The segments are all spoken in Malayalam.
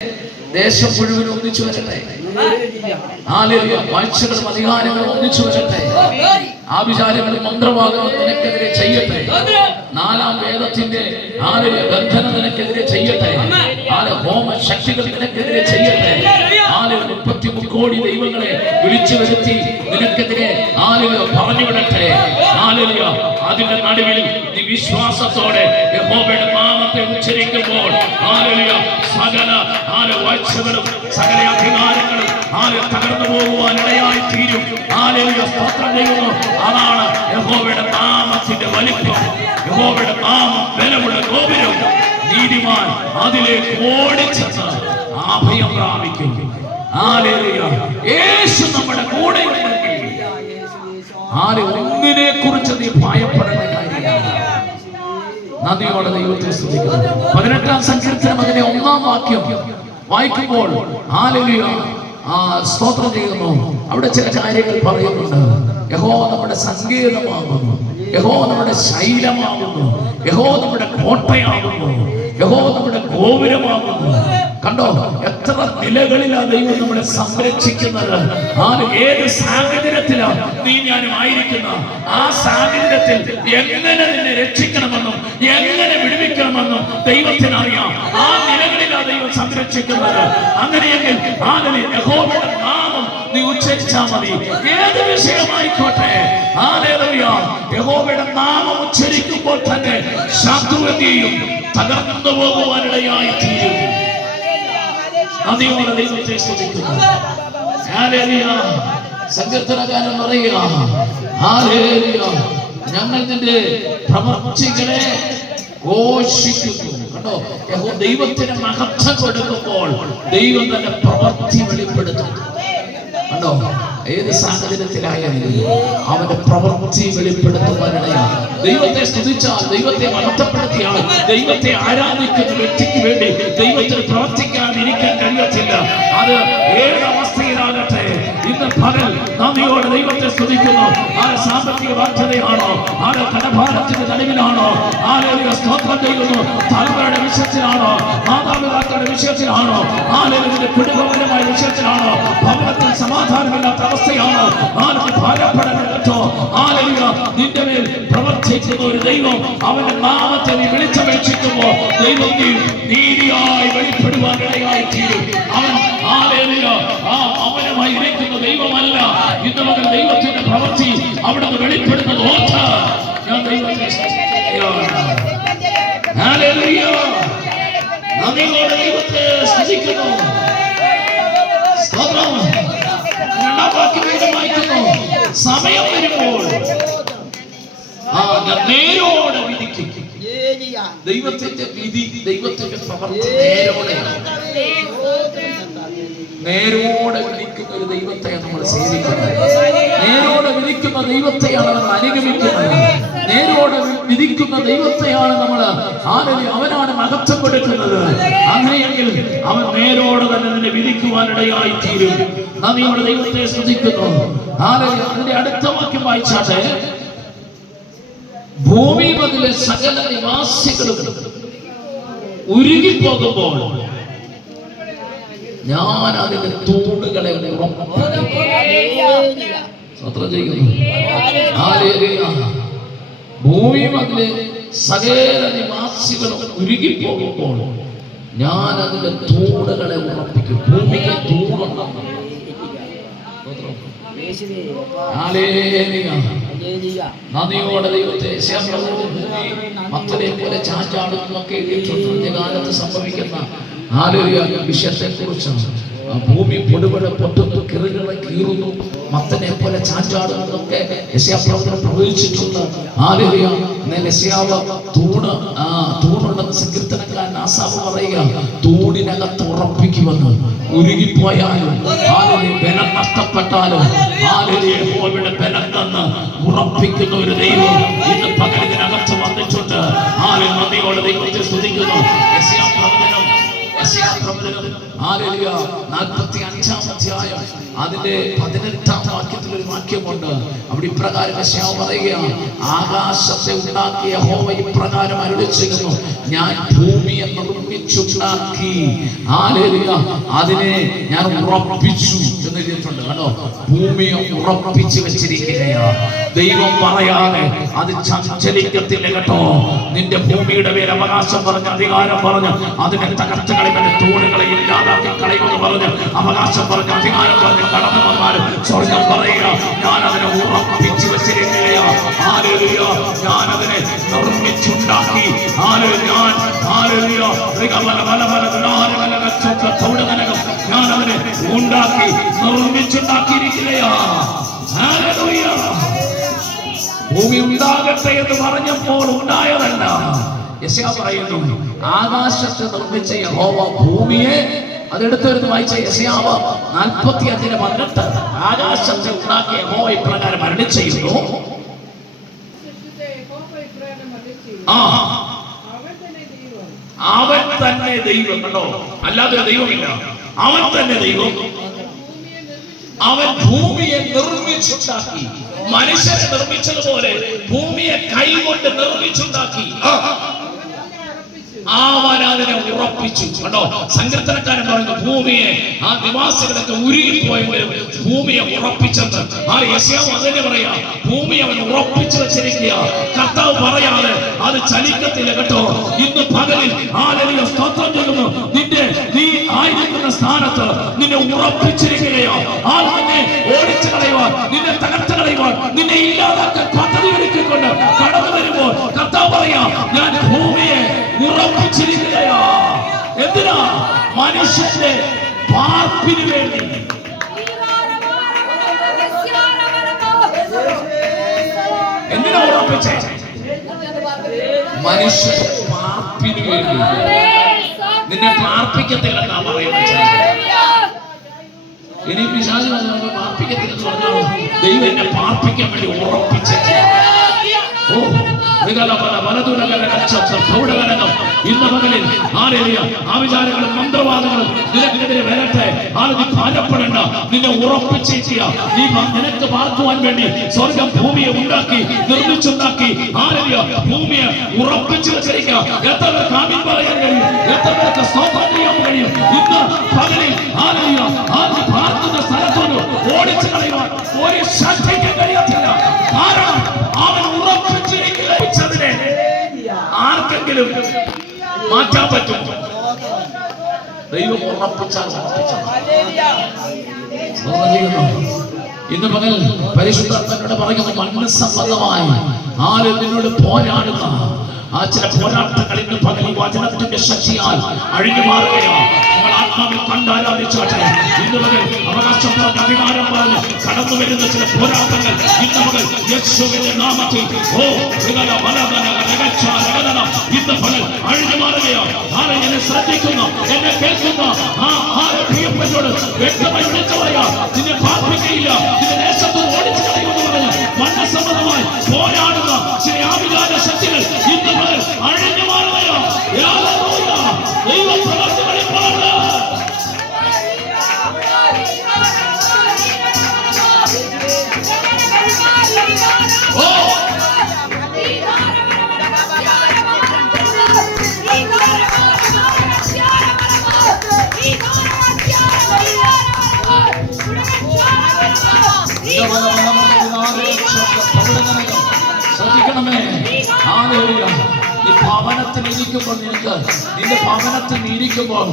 ദേശം മുഴുവൻ ഒന്നിച്ചു വരട്ടെ. വാഴ്ചകളും അധികാരങ്ങളും ഒന്നിച്ചു വരട്ടെ. ആഭിചാരങ്ങളും മന്ത്രവാദങ്ങളും നിനക്കെതിരെ ചെയ്യട്ടെ. നാലാം വേദത്തിന്റെ ബന്ധന നിനക്കെതിരെ ചെയ്യട്ടെ. ഹോമശക്തികൾ നിനക്കെതിരെ ചെയ്യട്ടെ. 33 കോടി ദൈവങ്ങളെ വിളിച്ചു വരുത്തി നിനക്കെതിരെ പറഞ്ഞു വിടട്ടെ. അതിന്റെ നടുവിൽ നീ വിശ്വാസത്തോടെ യഹോവയുടെ നാമത്തെ ഉച്ചരിക്കുമ്പോൾ സകല വാഴ്ചകളും സകല അധികാരങ്ങളും തകർന്നു പോകുവാൻ ഇടയായി തീരും. സ്തോത്രം ചെയ്യുന്നു. അതാണ് യഹോവയുടെ നാമത്തിന്റെ വലിപ്പം. യഹോവയുടെ നാമം ബലമുള്ള ഗോപുരം. നീതിമാൻ അതിലേക്ക് ഓടിച്ചെന്ന് അഭയം പ്രാപിക്കും. യേശു നമ്മുടെ കൂടെ ഉണ്ടെങ്കിൽ ഒന്നിനെ കുറിച്ച് നീ ഭയപ്പെടേണ്ട കാര്യമില്ല. നദിയോടെ ദൈവത്തെ സ്തുതിക്കുന്നു. 18-ാം സങ്കീർത്തനം അതിന്റെ 1-ാം വാക്യം വായിക്കുമ്പോൾ സ്തോത്രം ചെയ്യുന്നു. അവിടെ ചില കാര്യങ്ങൾ പറയുന്നുണ്ട്. യഹോവ നമ്മുടെ സങ്കേതമാകുന്നു, യഹോവ നമ്മുടെ ശൈലമാകുന്നു, യഹോവ നമ്മുടെ കോട്ടയാകുന്നു, യഹോവ നമ്മുടെ ഗോപുരമാകുന്നു. കണ്ടോ എത്ര നിലകളിലാ ദൈവം നമ്മളെ സംരക്ഷിക്കുന്നത്. ഏത് സാഹചര്യത്തിലാണ് നീ ഞാനും ആയിരിക്കുന്ന ആ സാഹചര്യത്തിൽ എങ്ങനെ നിന്നെ രക്ഷിക്കണമെന്നും എങ്ങനെ വിടുവിക്കണമെന്നും ദൈവത്തിന് അറിയാം. ആ നിലകളിലാ ദൈവം സംരക്ഷിക്കുന്നത്. അങ്ങനെയെങ്കിൽ യഹോവയുടെ നാമം നീ ഉച്ചരിച്ചാൽ മതി. ഏത് വിഷയമായിക്കോട്ടെ യഹോവയുടെ നാമം ഉച്ചരിക്കുമ്പോൾ തന്നെ ശത്രുവിനെയും തകർന്നു പോകുവാനിടയായി തീരും. അതിയോടെ ദൈവത്തെ സ്തുതിക്കുന്നു. സങ്കീർത്തനകാരൻ പറയുക, ഞങ്ങൾ നിന്റെ പ്രവൃത്തികളെ ഘോഷിക്കുന്നു. കണ്ടോ, ദൈവത്തിന് മഹത്വം കൊടുക്കുമ്പോൾ ദൈവം തന്റെ പ്രവൃത്തി വെളിപ്പെടുത്തുന്നു. കണ്ടോ, ഏത് സാഹചര്യത്തിലായാലും അവന്റെ പ്രവൃത്തി വെളിപ്പെടുത്തുവാനിടയാണ്. ദൈവത്തെ സ്തുതിച്ചാൽ, ദൈവത്തെ മഹത്വപ്പെടുത്തിയാൽ, ദൈവത്തെ ആരാധിക്കുന്ന വ്യക്തിക്ക് വേണ്ടി ദൈവത്തിന് പ്രവർത്തിക്കാതിരിക്കാൻ കഴിയത്തില്ല. അത് ഏത് അവസ്ഥയിലാകട്ടെ, ഇന്ന് പകൽ നന്ദിയോടെ ദൈവത്തെ സ്തുതിക്കുന്നു. സാമ്പത്തിക ബാധ്യതയാണോ, കടഭാരത്തിന്റെ നടുവിലാണോ, സ്തോത്രം ചെയ്യുന്നു. തലമുറയുടെ വിഷയത്തിലാണോ, മാതാപിതാക്കളുടെ വിഷയത്തിലാണോ, കുടുംബപരമായ വിഷയത്തിലാണോ, ഭവനത്തിൽ സമാധാനമില്ലാത്ത അവസ്ഥയാണോ, ഭാരപ്പെടേണ്ടോ, നിന്റെ മേൽ പ്രവർത്തിക്കുന്ന ഒരു ദൈവം അവന്റെ നാമത്തെ നീ വിളിച്ചപേക്ഷിക്കുമ്പോൾ ദൈവം നീതിയായി വെളിപ്പെടുവാനിടയായി തീരും. അവനുമായി ഇരിക്കുന്ന ദൈവമല്ല. ഇന്ന് മകൻ ദൈവത്തിന്റെ പ്രവൃത്തി അവിടുന്ന് വെളിപ്പെടുന്നത് ഓർത്ത് ഞാൻ ദൈവത്തെ നദിയോടെ ദൈവത്തെ സ്തുതിക്കുന്നു. സമയം വരുമ്പോൾ നേരോടെ വിധിക്കും. ദൈവത്തിന്റെ വിധി, ദൈവത്തിന്റെ പ്രവൃത്തി നേരോടെ വിധിക്കുന്ന ഒരു ദൈവത്തെയാണ് നമ്മൾ സേവിക്കുന്നത്. നേരോടെ വിധിക്കുന്ന ദൈവത്തെയാണ് നമ്മൾ അനുഗമിക്കുന്നത്. നേരോടെ വിധിക്കുന്ന ദൈവത്തെയാണ് നമ്മൾ അവനാണ് മഹത്വം കൊടുക്കുന്നത്. അങ്ങനെയെങ്കിൽ അവൻ നേരോടെ തന്നെ നിന്നെ വിധിക്കുവാനിടയായി തീരും. നന്ദിയോടെ ദൈവത്തെ സ്തുതിക്കുന്നു. അതിന്റെ അടുത്ത വാക്യം വായിച്ചാട്ടെ. ഭൂമി മുതലെ സകല നിവാസികളും ഉരുകിപ്പോകുമ്പോൾ ഞാൻ അതിന്റെ തൂണുകളെ ഭൂമി മുതലെ സകല നിവാസികളും ഉരുകിപ്പോകുമ്പോൾ ഞാൻ അതിന്റെ തൂണുകളെ ഉറപ്പിക്കും. ഭൂമിക്ക് തൂണുണ്ടെന്ന് നദിയോടെ ദൈവത്തെ മക്കളെ പോലെ ചാഞ്ചാടുന്നൊക്കെ കാലത്ത് സംഭവിക്കുന്ന വിഷയത്തെ കുറിച്ചാണ്. ഭൂമി പൊടുപഴ പൊട്ടുന്നു, കിറുകളെ കീറുന്നു, മത്തനെ പോലെ ചാഞ്ചാടുന്നതൊക്കെ യെശയ്യാപ്രവചനം പ്രവചിച്ചിട്ടുണ്ട്. യെശയ്യാവ് തൂണുണ്ടെന്ന് സങ്കീർത്തനക്കാരൻ ആസാഫ് പറയുക, തൂണിനകത്ത് ഉറപ്പിക്കുമെന്ന്. ഉരുകിപ്പോയാലും ബലം നഷ്ടപ്പെട്ടാലും യഹോവയുടെ ബലം തന്ന് ഉറപ്പിക്കുന്ന ഒരു ദൈവം ഇന്ന് പകലിനകത്ത് വന്നിട്ടുണ്ട്. നന്ദിയോടെ ദൈവത്തെ സ്തുതിക്കുന്നു. യെശയ്യാപ്രവചനം 45-ാം അധ്യായം അതിന്റെ 18-ാം വാക്യത്തിൽ ഒരു വാക്യമുണ്ട്. അവിടെ ഇപ്രകാരം യെശയ്യാവ് പറയുകയാണ്, ആകാശത്തെ ഉണ്ടാക്കിയ യഹോവ ഇപ്രകാരം അരുളിച്ചെയ്യുന്നു, ഞാൻ ഭൂമിയെ നിർമ്മിച്ചുണ്ടാക്കി, അതിനെ ഞാൻ ഉറപ്പിച്ചു എന്ന് എഴുതിയിട്ടുണ്ട്. കണ്ടോ, ഭൂമിയെ ഉറപ്പിച്ചു വെച്ചിരിക്കുകയാ. ദൈവം പറയാതെ അത് ചഞ്ചലിക്കത്തില്ല കേട്ടോ. നിന്റെ ഭൂമിയുടെ മേൽ അവകാശം പറഞ്ഞ്, അധികാരം പറഞ്ഞ്, അതിനെ തകർത്ത് കളയുന്ന തൂണുകളെ ഇല്ലാതാക്കി കളയുമെന്ന് പറഞ്ഞ്, അവകാശം പറഞ്ഞ്, അധികാരം പറഞ്ഞ് കടന്നു വന്നാലും സ്വർഗം പറയുക, ഞാൻ അതിനെ ഉറപ്പിച്ചു വെച്ചിരിക്കുകയാ. ഞാൻ അതിനെ നിർമ്മിച്ചുണ്ടാക്കി. ഞാൻ അതിനെ ഉണ്ടാക്കി നിർമ്മിച്ചുണ്ടാക്കിയിരിക്കുകയാ. ഭൂമി ഉണ്ടാകട്ടെ എന്ന് പറഞ്ഞപ്പോൾ ഉണ്ടായതല്ല. യെശയ്യാവ് പറയുന്നു, ആകാശത്തെ നിർമ്മിച്ച യഹോവ ഭൂമിയെ, അതെടുത്തൊരു വായിച്ച യെശയ്യാവ് 45:18, ആകാശത്തെ ഉണ്ടാക്കിയ യഹോവ ഇപ്രകാരം അരുളി ചെയ്യുന്നു, അവൻ തന്നെ ദൈവം. കണ്ടോ, അല്ലാതൊരു ദൈവമില്ല, അവൻ തന്നെ ദൈവം. അവൻ ഭൂമിയെ നിർമ്മിച്ചുണ്ടാക്കി. മനുഷ്യരെ നിർമ്മിച്ചതുപോലെ ഭൂമിയെ കൈകൊണ്ട് നിർമ്മിച്ചുണ്ടാക്കി. അവൻ അതിനെ ഉറപ്പിച്ചു. കണ്ടോ, സങ്കീർത്തനക്കാരൻ പറയുന്നു, ഭൂമിയെ ആ നിവാസികളൊക്കെ ഉരുകിപ്പോയെങ്കിലും ഭൂമിയെ ഉറപ്പിച്ചെന്ന്. യെശയ്യാവ് അതിനെ പറയാ, ഭൂമിയെ അവൻ ഉറപ്പിച്ചു വെച്ചിരിക്കുക. കർത്താവ് പറയാതെ അത് ചലിക്കത്തില്ല കേട്ടോ. ഇന്ന് പകലിൽ ഹല്ലേലൂയ സ്തോത്രം ചെയ്യുന്നു. നീ ആയിരിക്കുന്ന സ്ഥാനത്ത് നിന്നെ ഉറപ്പിച്ചിരിക്കുകയോ. നിന്നെ ഓടിച്ചു കളയുവാൻ, നിന്നെ തകർത്ത് കളയുവാൻ, നിന്നെ ഇല്ലാതാക്കാൻ പദ്ധതി ഒരുക്കിക്കൊണ്ട് കടന്നു വരുമ്പോൾ കർത്താവ് പറയാ, ഞാൻ ഭൂമിയെ ഉറപ്പിച്ചിരിക്കുകയോ. എന്തിനാ? മനുഷ്യന്റെ പാർപ്പിന് വേണ്ടി. എന്തിനാ ഉറപ്പിച്ചേ? മനുഷ്യന്റെ പാർപ്പിന് വേണ്ടി. നിന്നെ പാർപ്പിക്കത്തില്ലെന്നാ പറയുന്നത്. ഇനി പിശാച് പാർപ്പിക്കത്തില്ലെന്ന് പറഞ്ഞാൽ ദൈവം എന്നെ പാർപ്പിക്കാൻ വേണ്ടി ഉറപ്പിച്ചേ. ഇന്ന് പകലിൽ ആവിചാരങ്ങളും മന്ത്രവാദങ്ങളും നിനക്കെതിരെ വരട്ടെ. നീ ഭാരപ്പെടേണ്ട, നിന്നെ ഉറപ്പിച്ചിരിക്കുക. നീ നിനക്ക് പാർക്കുവാൻ വേണ്ടി സ്വർഗം ഭൂമിയെ ഉണ്ടാക്കി, നിർമ്മിച്ചുണ്ടാക്കി. ഭൂമിയെ ഉറപ്പിച്ചു വെച്ചിരിക്കുക. എത്ര പേർക്ക് ആമീൻ പറയാൻ കഴിയും? എത്ര പേർക്ക് സ്തോത്രം ചെയ്യാൻ കഴിയും? ഇന്ന് പകലിൽ പാർക്കുന്ന സ്ഥലത്തോട് ഓടിച്ചു കളയുവാൻ ഒരു ശക്തിക്ക് കഴിയത്തില്ല. കാരണം അവൻ ഉറപ്പിച്ചിരിക്കുന്നതിനെ ആർക്കെങ്കിലും മാറ്റാൻ പറ്റും? ദൈവം ഉറപ്പിച്ചാൽ ഇന്ന് പകൽ പരിശുദ്ധാത്മാവിനോട് പറയുന്നു, മനസ്സംബന്ധമായി നിന്നോട് പോരാടുന്ന ചില പോരാട്ടങ്ങൾ ഇന്ന് പകൽ ഈ വചനത്തിന്റെ ശക്തിയാൽ അഴിഞ്ഞു മാറുകയാണ്. നിങ്ങൾ ആത്മാവിൽ കണ്ടാരാധിച്ചാട്ടെ. ഇന്ന് പകൽ അവകാശം പറഞ്ഞ, അധികാരം പറഞ്ഞ് കടന്നു വരുന്ന ചില പോരാട്ടങ്ങൾ ഇന്ന് പകൽ യേശുവിന്റെ നാമത്തിൽ ഇന്ന് പകൽ അഴിഞ്ഞു മാറുകയാണ്. എന്നെ ശ്രദ്ധിക്കുന്ന, എന്നെ കേൾക്കുന്ന പ്രിയപ്പെട്ടോട് വ്യക്തമായി വിളിച്ചു പറയാ, നിന്നെ പാർപ്പിക്കയില്ല, നിന്റെ ദേശത്ത് ഓടിച്ചു കളയുമെന്ന് പറഞ്ഞ് മനസ്സമ്മതമായി പോരാടുന്ന ചില ആവിചാര ശക്തികൾ ഇന്ന് പകൽ അഴിഞ്ഞു മാറുകയാണ്. ദൈവ പ്രവർത്തികളിൽ ശ്രദ്ധിക്കണമേ. നീ ഭവനത്തിൽ ഇരിക്കുമ്പോൾ, നിന്റെ ഭവനത്തിൽ ഇരിക്കുമ്പോൾ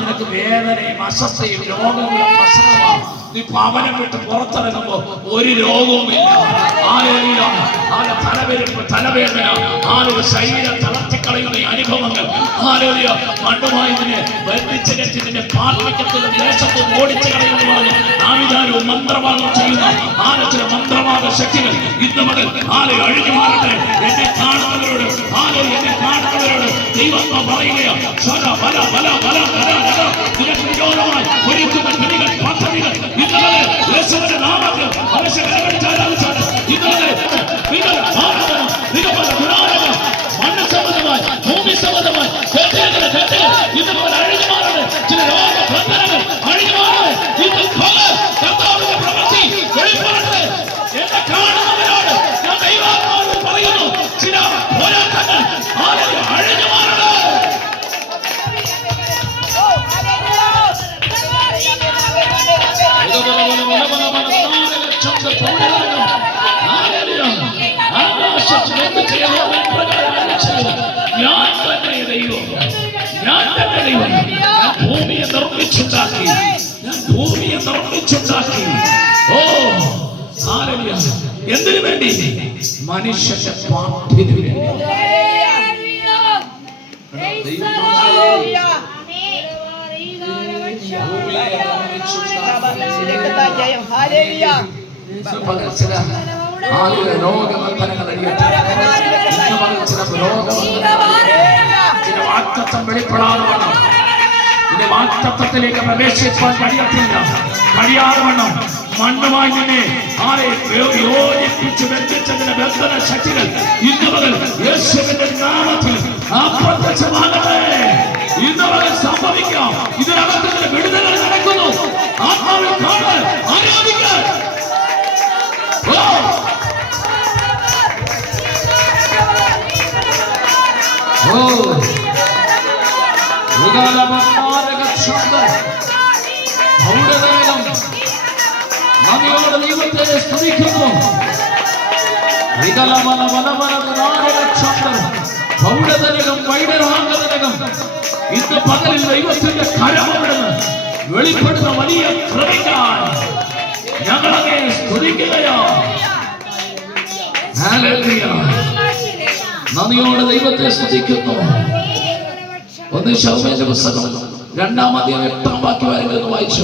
നിനക്ക് വേദനയും അസ്വസ്ഥയും രോഗങ്ങളും പ്രശ്നമാണ്. നീ ഭവനം വിട്ട് പുറത്തിറങ്ങുമ്പോൾ ഒരു രോഗവുമില്ല. തലവെരുപ്പ്, തലവേദന, ശരീരം തളർത്തിക്കളയുന്ന അനുഭവങ്ങൾ മണ്ണുമായി നിന്നെ ബന്ധിച്ച് കെട്ടി നിന്നെ പാർപ്പിക്കത്തിലും ദേശത്തും ഓടിച്ചു കളയുമെന്ന് പറഞ്ഞ് ആവിചാരവും മന്ത്രവാദം ചെയ്യുന്ന ചില മന്ത്രവാദ ശക്തികൾ ഇന്ന് മകൻ അഴിഞ്ഞു മാറട്ടെ. എന്നെ കാണുന്നവരോട് ദൈവം പറയുകയാണ്, നിനക്ക് വിരോധമായി ഒരുക്കുന്ന പിടികൾ, പദ്ധതികൾ ഇന്നലെ യേശുവിന്റെ നാമത്തിൽ ആരാധിച്ചാണ്. ഇന്നലെ മണ്ണ് സംബന്ധമായി, ഭൂമി സംബന്ധമായി ഇന്ന് അഴിഞ്ഞു ഞാൻ തന്നെ ദൈവം, ഞാൻ തന്നെ ദൈവം. ഞാൻ ഭൂമിയെ നിർമ്മിച്ചുണ്ടാക്കി, ഞാൻ ഭൂമിയെ നിർമ്മിച്ചുണ്ടാക്കി. ഓ ഹല്ലേലൂയ. എന്തിനു വേണ്ടി? മനുഷ്യന്റെ പാപത്തിന് വേണ്ടി. വെളിപ്പെടാതെ വേണം, ഇതിന്റെ വാക്തത്വത്തിലേക്ക് പ്രവേശിക്കാൻ കഴിയാതെ വേണം. മണ്ണുമായി നിന്നെ യോജിപ്പിച്ച് ബന്ധിച്ചതിന്റെ ബന്ധന ശക്തികൾ ഇന്ന് മുതൽ യേശുവിന്റെ നാമത്തിൽ അപ്രത്യക്ഷമാകട്ടെ. ഇന്ന് മുതൽ സംഭവിക്കാം. ഇതിനകത്ത് വിടുതൽ നടക്കുന്നു. ആത്മാവിൽ കാണാൻ ആരാധിക്കാൻ. നദിയോട് ദൈവത്തെ സ്തുതിക്കുന്നു. ഇന്ന് പകലിൽ ദൈവത്തിന്റെ കരമവിടുന്ന് വെളിപ്പെടുന്ന വലിയ കൃപയ്ക്കായി ഞങ്ങളെ സ്തുതിക്കുകയോ. നദിയോട് ദൈവത്തെ സ്തുതിക്കുന്നു. ഒന്ന് ശൗമേന്റെ പുസ്തകം 2-ാം അധ്യായം 8-ാം വാക്യം വായിച്ചു.